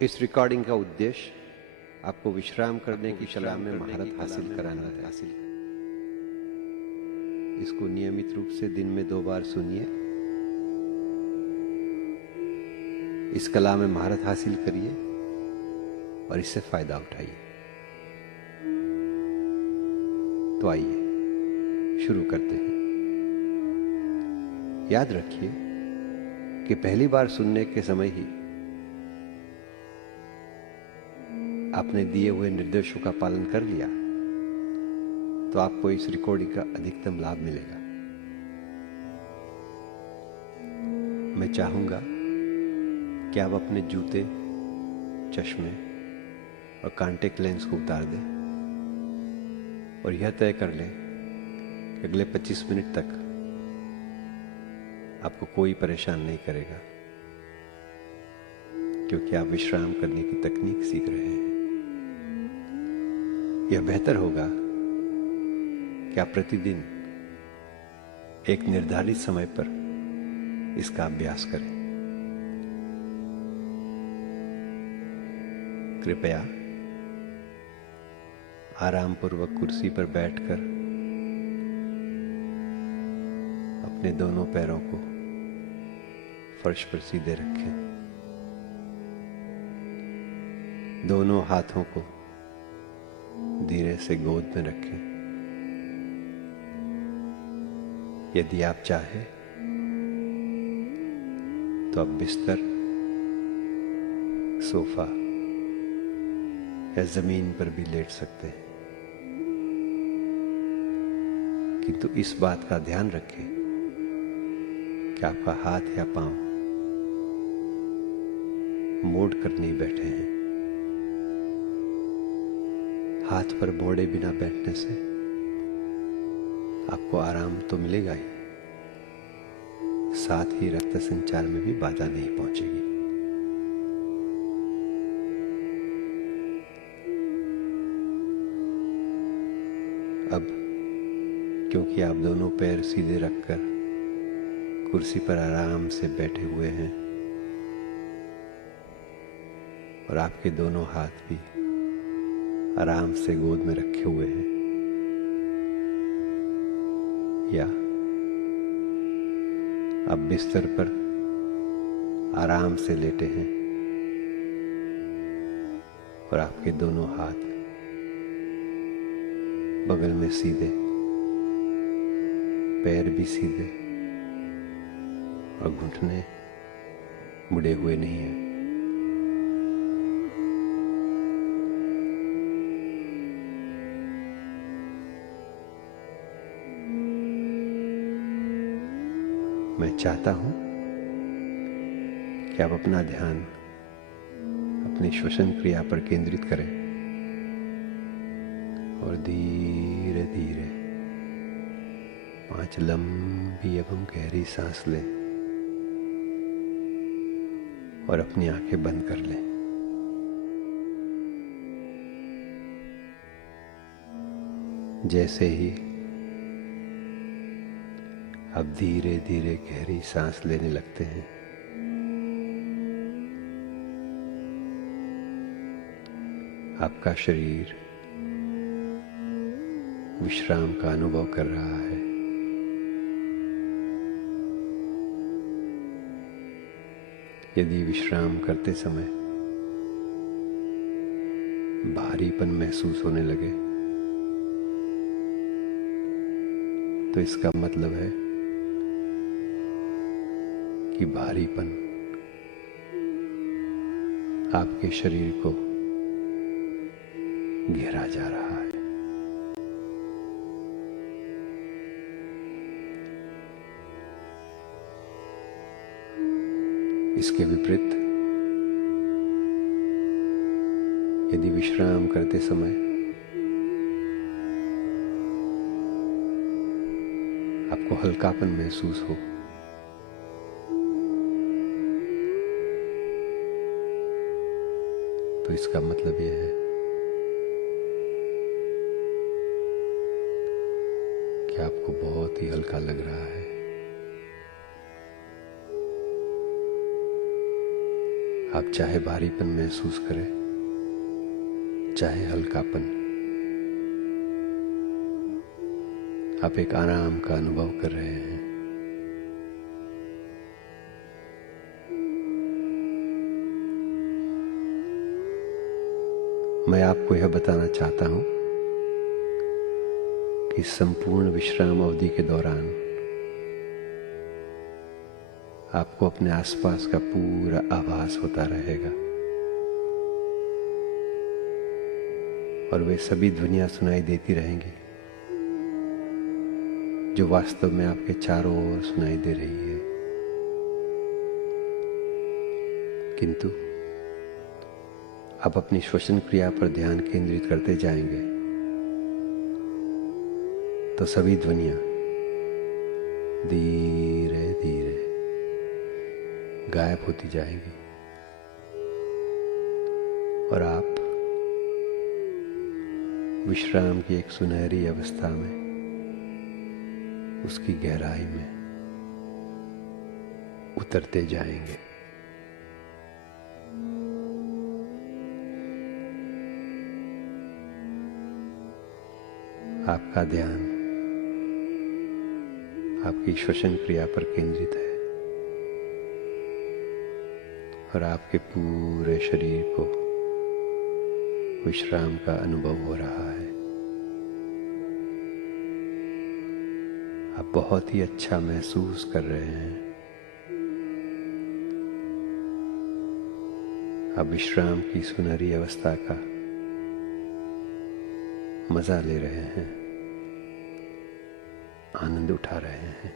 इस रिकॉर्डिंग का उद्देश्य आपको विश्राम करने की कला में महारत हासिल कराना है। इसको नियमित रूप से दिन में 2 बार सुनिए। इस कला में महारत हासिल करिए और इससे फायदा उठाइए। तो आइए शुरू करते हैं। याद रखिए कि पहली बार सुनने के समय ही आपने दिए हुए निर्देशों का पालन कर लिया तो आपको इस रिकॉर्डिंग का अधिकतम लाभ मिलेगा। मैं चाहूंगा कि आप अपने जूते, चश्मे और कॉन्टैक्ट लेंस को उतार दें और यह तय कर लें कि अगले 25 मिनट तक आपको कोई परेशान नहीं करेगा, क्योंकि आप विश्राम करने की तकनीक सीख रहे हैं। यह बेहतर होगा कि आप प्रतिदिन एक निर्धारित समय पर इसका अभ्यास करें। कृपया आरामपूर्वक कुर्सी पर बैठकर अपने दोनों पैरों को फर्श पर सीधे रखें। दोनों हाथों को धीरे से गोद में रखें। यदि आप चाहें तो आप बिस्तर, सोफा या जमीन पर भी लेट सकते हैं, किंतु इस बात का ध्यान रखें कि आपका हाथ या पांव मोड़ कर नहीं बैठे हैं। हाथ पर मोड़े बिना बैठने से आपको आराम तो मिलेगा ही, साथ ही रक्त संचार में भी बाधा नहीं पहुंचेगी। अब क्योंकि आप दोनों पैर सीधे रखकर कुर्सी पर आराम से बैठे हुए हैं और आपके दोनों हाथ भी आराम से गोद में रखे हुए हैं, या आप बिस्तर पर आराम से लेटे हैं और आपके दोनों हाथ बगल में सीधे, पैर भी सीधे और घुटने मुड़े हुए नहीं हैं। मैं चाहता हूं कि आप अपना ध्यान अपनी श्वसन क्रिया पर केंद्रित करें और धीरे धीरे 5 लंबी एवं गहरी सांस लें और अपनी आंखें बंद कर लें। जैसे ही आप धीरे धीरे गहरी सांस लेने लगते हैं, आपका शरीर विश्राम का अनुभव कर रहा है। यदि विश्राम करते समय भारीपन महसूस होने लगे तो इसका मतलब है कि भारीपन आपके शरीर को घेरा जा रहा है। इसके विपरीत यदि विश्राम करते समय आपको हल्कापन महसूस हो तो इसका मतलब यह है कि आपको बहुत ही हल्का लग रहा है। आप चाहे भारीपन महसूस करें, चाहे हल्कापन, आप एक आराम का अनुभव कर रहे हैं। मैं आपको यह बताना चाहता हूं कि संपूर्ण विश्राम अवधि के दौरान आपको अपने आसपास का पूरा आभास होता रहेगा और वे सभी ध्वनियां सुनाई देती रहेंगी जो वास्तव में आपके चारों ओर सुनाई दे रही है। किंतु आप अपनी श्वसन क्रिया पर ध्यान केंद्रित करते जाएंगे तो सभी ध्वनियां धीरे धीरे गायब होती जाएंगी और आप विश्राम की एक सुनहरी अवस्था में, उसकी गहराई में उतरते जाएंगे। आपका ध्यान आपकी श्वसन क्रिया पर केंद्रित है और आपके पूरे शरीर को विश्राम का अनुभव हो रहा है। आप बहुत ही अच्छा महसूस कर रहे हैं। आप विश्राम की सुनहरी अवस्था का मजा ले रहे हैं, आनंद उठा रहे हैं।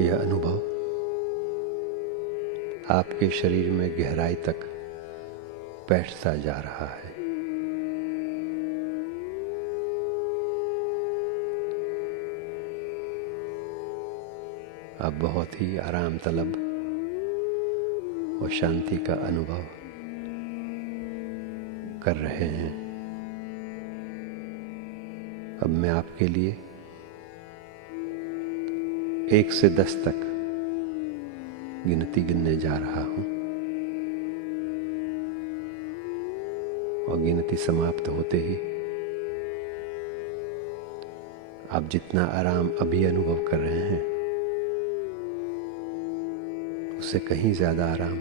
यह अनुभव आपके शरीर में गहराई तक बैठता जा रहा है। आप बहुत ही आराम तलब और शांति का अनुभव कर रहे हैं। अब मैं आपके लिए 1 से 10 तक गिनती गिनने जा रहा हूं और गिनती समाप्त होते ही आप जितना आराम अभी अनुभव कर रहे हैं उससे कहीं ज्यादा आराम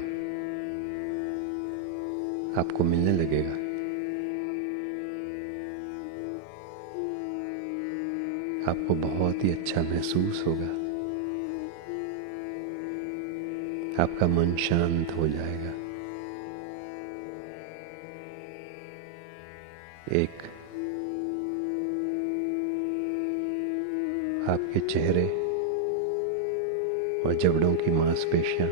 आपको मिलने लगेगा। आपको बहुत ही अच्छा महसूस होगा। आपका मन शांत हो जाएगा। एक आपके चेहरे और जबड़ों की मांसपेशियां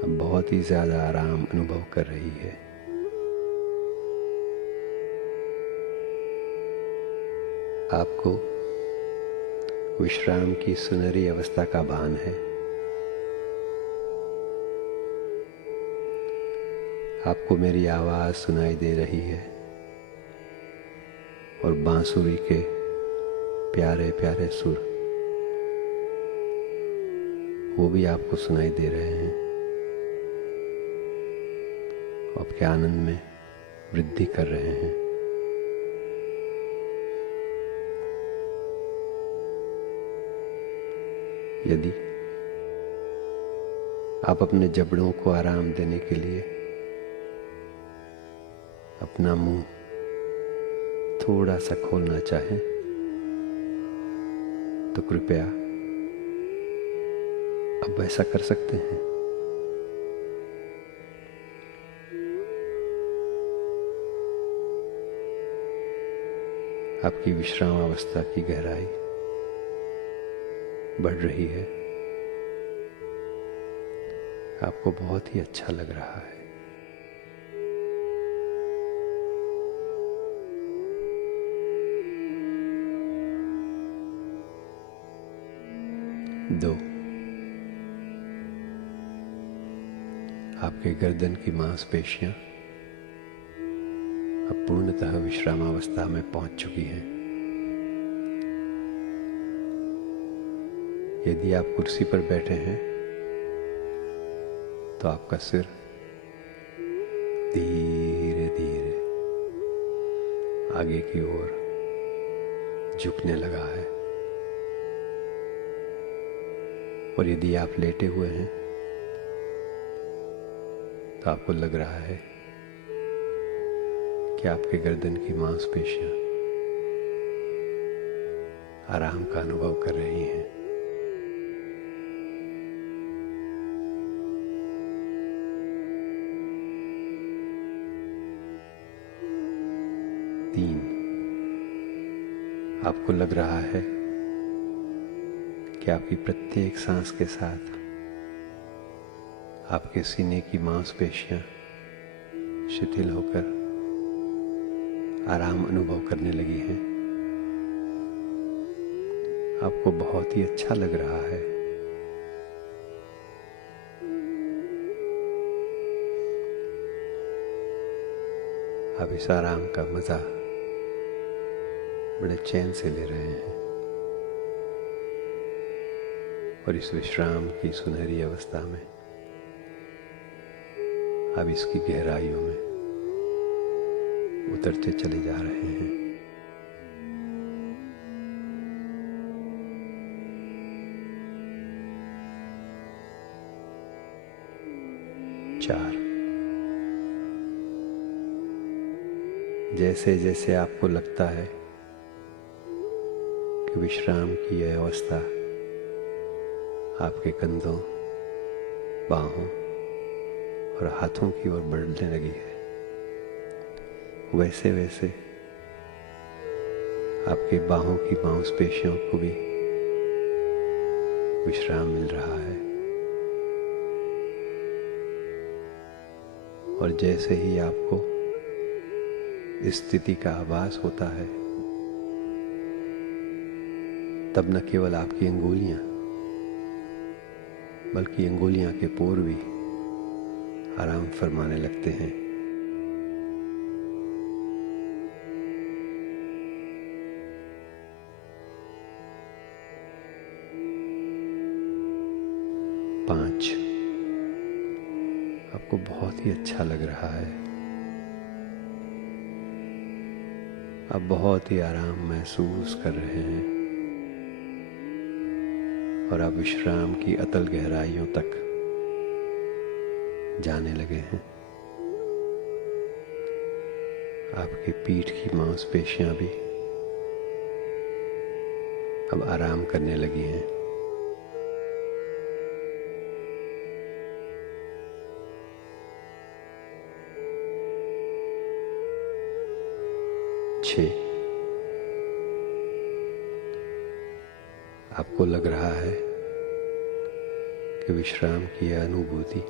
अब बहुत ही ज्यादा आराम अनुभव कर रही है। आपको विश्राम की सुनहरी अवस्था का भान है। आपको मेरी आवाज सुनाई दे रही है और बांसुरी के प्यारे प्यारे सुर वो भी आपको सुनाई दे रहे हैं। आपके आनंद में वृद्धि कर रहे हैं। यदि आप अपने जबड़ों को आराम देने के लिए अपना मुंह थोड़ा सा खोलना चाहें तो कृपया अब ऐसा कर सकते हैं। आपकी विश्राम अवस्था की गहराई बढ़ रही है। आपको बहुत ही अच्छा लग रहा है। दो, आपके गर्दन की मांसपेशियां अब पूर्णतः विश्रामावस्था में पहुंच चुकी हैं। यदि आप कुर्सी पर बैठे हैं तो आपका सिर धीरे धीरे आगे की ओर झुकने लगा है, और यदि आप लेटे हुए हैं तो आपको लग रहा है कि आपके गर्दन की मांसपेशियां आराम का अनुभव कर रही हैं। आपको लग रहा है कि आपकी प्रत्येक सांस के साथ आपके सीने की मांसपेशियां शिथिल होकर आराम अनुभव करने लगी हैं। आपको बहुत ही अच्छा लग रहा है। आप इस आराम का मजा बड़े चैन से ले रहे हैं, और इस विश्राम की सुनहरी अवस्था में आप इसकी गहराइयों में उतरते चले जा रहे हैं। चार, जैसे जैसे आपको लगता है कि विश्राम की यह अवस्था आपके कंधों, बाहों और हाथों की ओर बढ़ने लगी है, वैसे वैसे आपके बाहों की मांसपेशियों को भी विश्राम मिल रहा है। और जैसे ही आपको इस स्थिति का आभास होता है, तब न केवल आपकी अंगुलियां बल्कि अंगुलियां के पोर भी आराम फरमाने लगते हैं। पांच, आपको बहुत ही अच्छा लग रहा है। आप बहुत ही आराम महसूस कर रहे हैं, और आप विश्राम की अतल गहराइयों तक जाने लगे हैं। आपकी पीठ की मांसपेशियां भी अब आराम करने लगी हैं। 6, आपको लग रहा है कि विश्राम की यह अनुभूति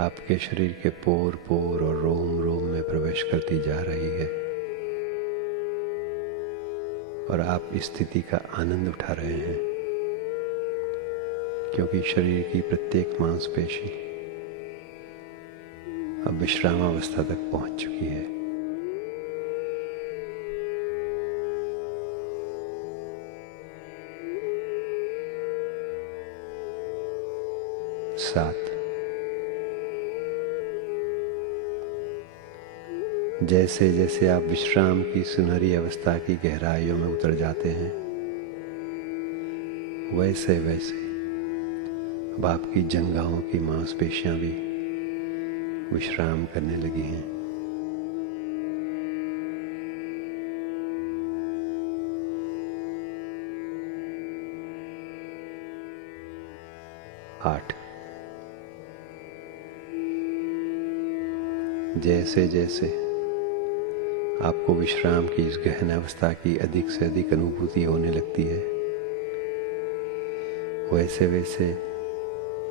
आपके शरीर के पोर पोर और रोम रोम में प्रवेश करती जा रही है, और आप इस स्थिति का आनंद उठा रहे हैं, क्योंकि शरीर की प्रत्येक मांसपेशी अब विश्रामावस्था तक पहुंच चुकी है। सात, जैसे जैसे आप विश्राम की सुनहरी अवस्था की गहराइयों में उतर जाते हैं, वैसे वैसे अब आपकी जंघाओं की मांसपेशियां भी विश्राम करने लगी हैं। 8, जैसे जैसे आपको विश्राम की इस गहन अवस्था की अधिक से अधिक अनुभूति होने लगती है, वैसे वैसे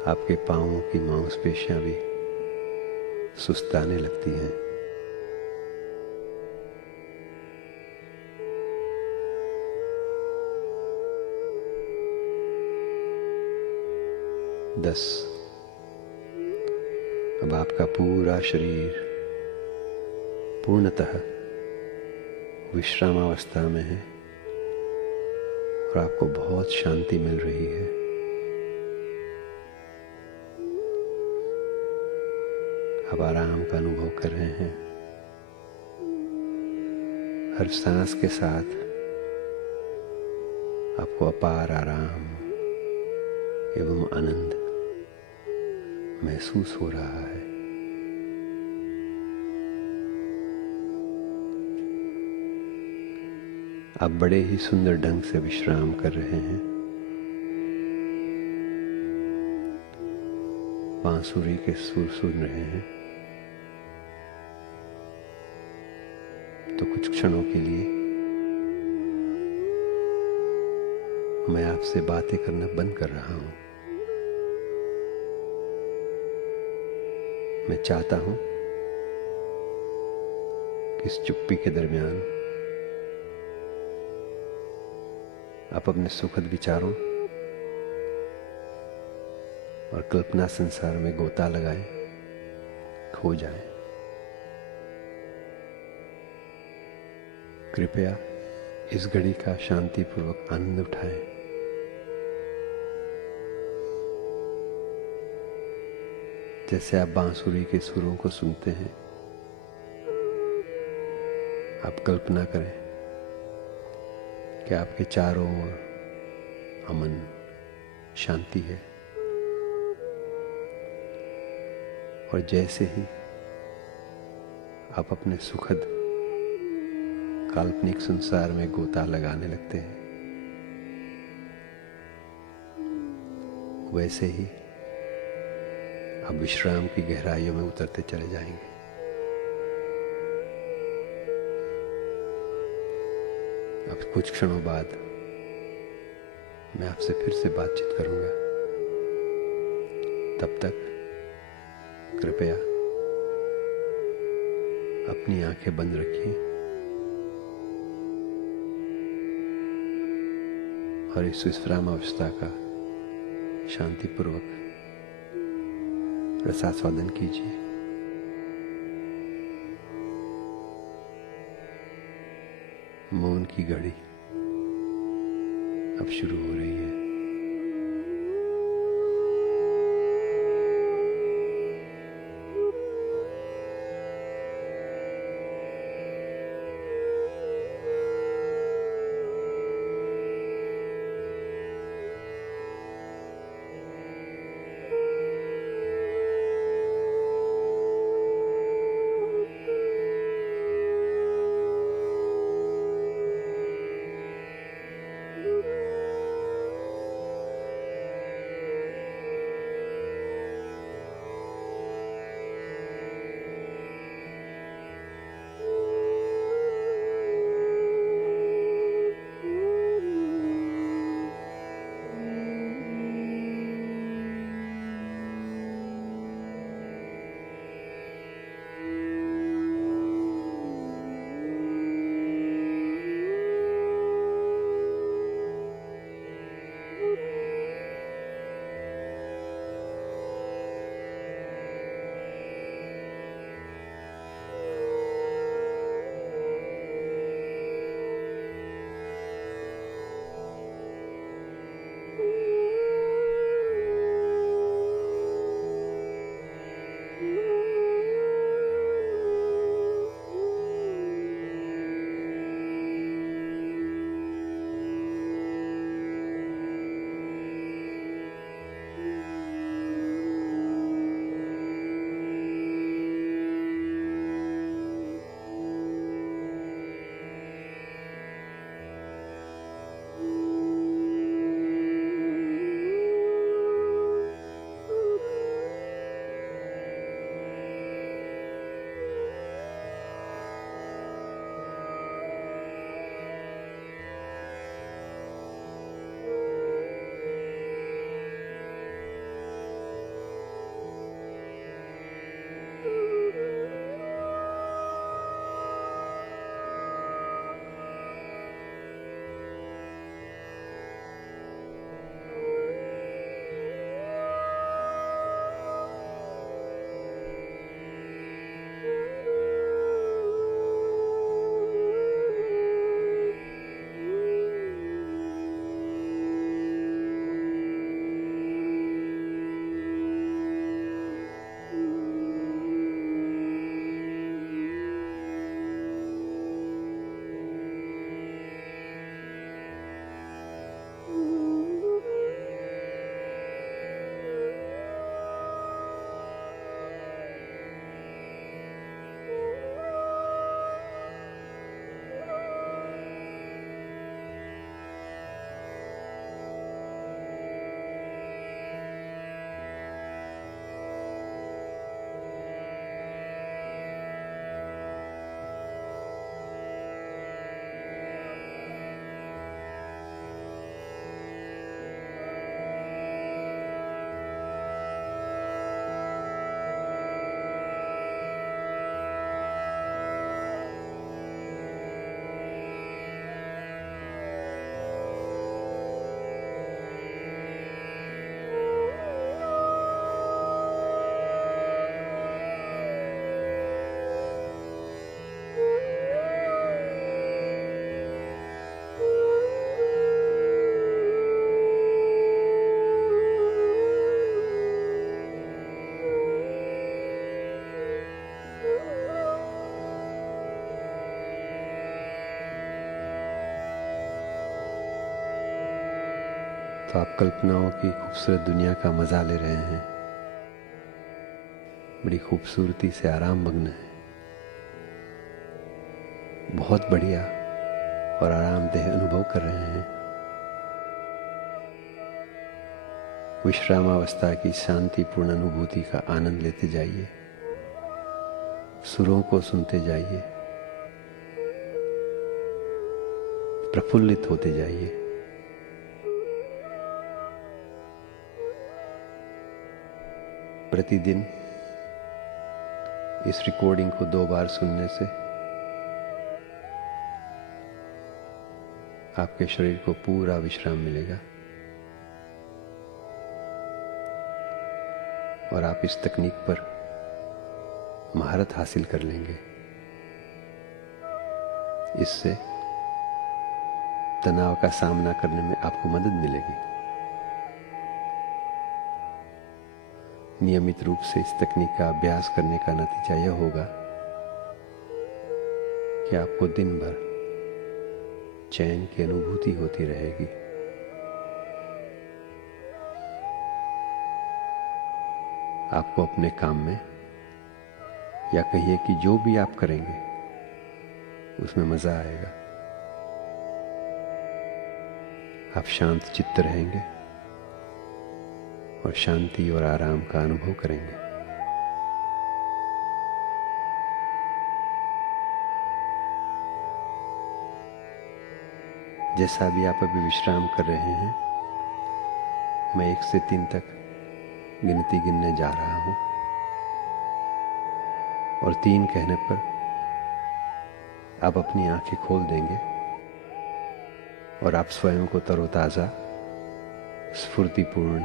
आपके पांवों की मांसपेशियां भी सुस्ताने लगती हैं। 10, अब आपका पूरा शरीर पूर्णतः विश्रामावस्था में है, और आपको बहुत शांति मिल रही है। आप आराम का अनुभव कर रहे हैं। हर सांस के साथ आपको अपार आराम एवं आनंद महसूस हो रहा है। आप बड़े ही सुंदर ढंग से विश्राम कर रहे हैं। बांसुरी के सुर सुन रहे हैं। तो कुछ क्षणों के लिए मैं आपसे बातें करना बंद कर रहा हूं। मैं चाहता हूं कि इस चुप्पी के दरमियान आप अपने सुखद विचारों और कल्पना संसार में गोता लगाएं, खो जाएं। कृपया इस घड़ी का शांतिपूर्वक आनंद उठाएं। जैसे आप बांसुरी के सुरों को सुनते हैं, आप कल्पना करें कि आपके चारों ओर अमन शांति है, और जैसे ही आप अपने सुखद काल्पनिक संसार में गोता लगाने लगते हैं, वैसे ही आप विश्राम की गहराइयों में उतरते चले जाएंगे। अब कुछ क्षणों बाद मैं आपसे फिर से बातचीत करूंगा। तब तक कृपया अपनी आंखें बंद रखिए और इस विश्राम अवस्था का शांतिपूर्वक रसास्वादन कीजिए। मौन की घड़ी अब शुरू हो रही है। तो आप कल्पनाओं की खूबसूरत दुनिया का मजा ले रहे हैं। बड़ी खूबसूरती से आराम मग्न है। बहुत बढ़िया और आरामदेह अनुभव कर रहे हैं। विश्रामावस्था की शांतिपूर्ण अनुभूति का आनंद लेते जाइए। सुरों को सुनते जाइए। प्रफुल्लित होते जाइए। प्रतिदिन इस रिकॉर्डिंग को 2 बार सुनने से आपके शरीर को पूरा विश्राम मिलेगा और आप इस तकनीक पर महारत हासिल कर लेंगे। इससे तनाव का सामना करने में आपको मदद मिलेगी। नियमित रूप से इस तकनीक का अभ्यास करने का नतीजा यह होगा कि आपको दिन भर चैन की अनुभूति होती रहेगी। आपको अपने काम में या कहिए कि जो भी आप करेंगे उसमें मजा आएगा। आप शांत चित्त रहेंगे और शांति और आराम का अनुभव करेंगे। जैसा भी आप अभी विश्राम कर रहे हैं, मैं 1 से 3 तक गिनती गिनने जा रहा हूं और 3 कहने पर आप अपनी आंखें खोल देंगे और आप स्वयं को तरोताजा, स्फूर्तिपूर्ण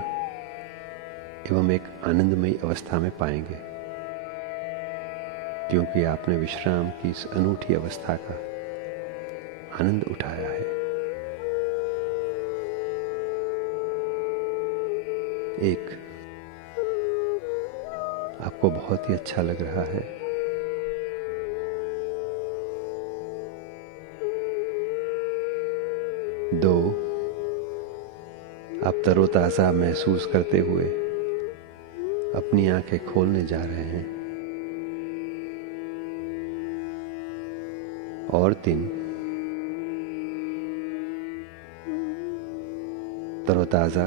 एवं एक आनंदमयी अवस्था में पाएंगे, क्योंकि आपने विश्राम की इस अनूठी अवस्था का आनंद उठाया है। 1, आपको बहुत ही अच्छा लग रहा है। 2, आप तरोताजा महसूस करते हुए अपनी आंखें खोलने जा रहे हैं। और 3, तरोताजा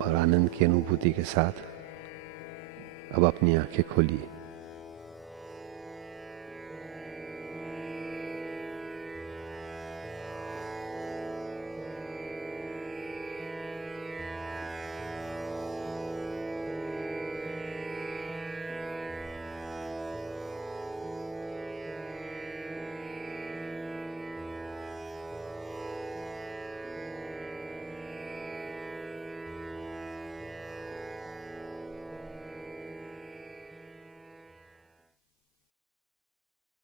और आनंद की अनुभूति के साथ अब अपनी आंखें खोलिए।